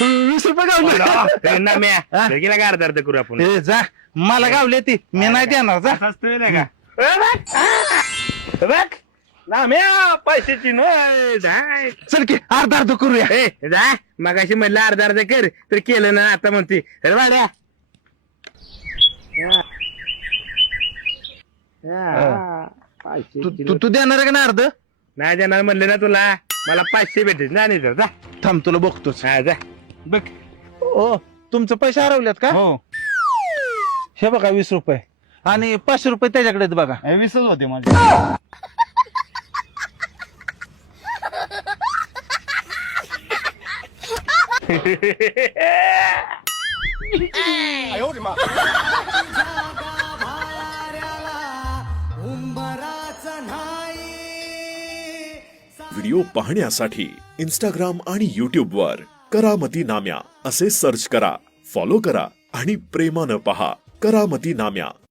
20 रुपये गावले. नाम्या काय अर्धा करू आपण ए, जा मला गावले ती मी नाही देणार जा. नाम्या पैशाची नाही चल की अर्धा करूया. जा मगाशी म्हणलं अर्धा कर तर केलं ना आता म्हणते अरे वाड्या तू देणार का ना अर्ध. नाही देणार म्हणलं ना तुला मला 500 भेटेल ना नाही तर जा थांब तुला बघतोच. हा जा बघ. ओ तुमचे पैसे हरवलेत का. हो हे बघा 20 रुपये आणि 500 रुपये त्याच्याकडे आहेत बघा. 20च होते माझे. व्हिडिओ पाहण्यासाठी इंस्टाग्राम आणि YouTube करामती नाम्या असे सर्च करा, फॉलो करा आणि प्रेमानं पहा करामती नाम्या.